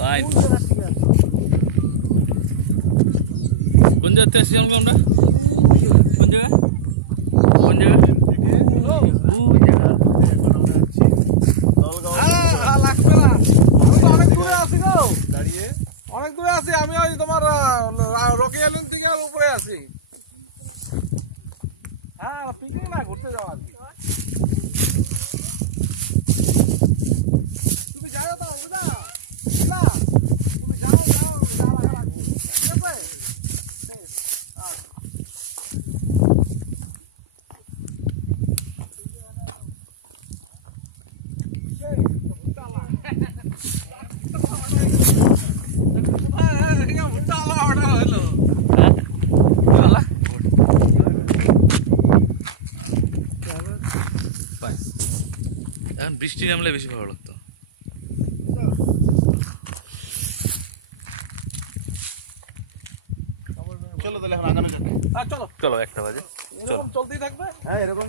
Fine. কোন জায়গাতে আসছি আমরা? কোন জায়গা? কোন জায়গা? অনেক দূরে আছি আমি, ওই তোমার রকি আইল্যান্ড থেকে উপরে আছি। হ্যাঁ পিকনিক না, ঘুরতে যাওয়া আর কি। তুমি যাও তো বুঝা না, তুমি যাও রাখবো, ঠিক আছে? এখন বৃষ্টি নামলে বেশি ভালো লাগতো। চলো তাহলে এখন আগানো যাবে। চলো চলো 1টা বাজে, চলো চলতেই থাকবে। হ্যাঁ এরকম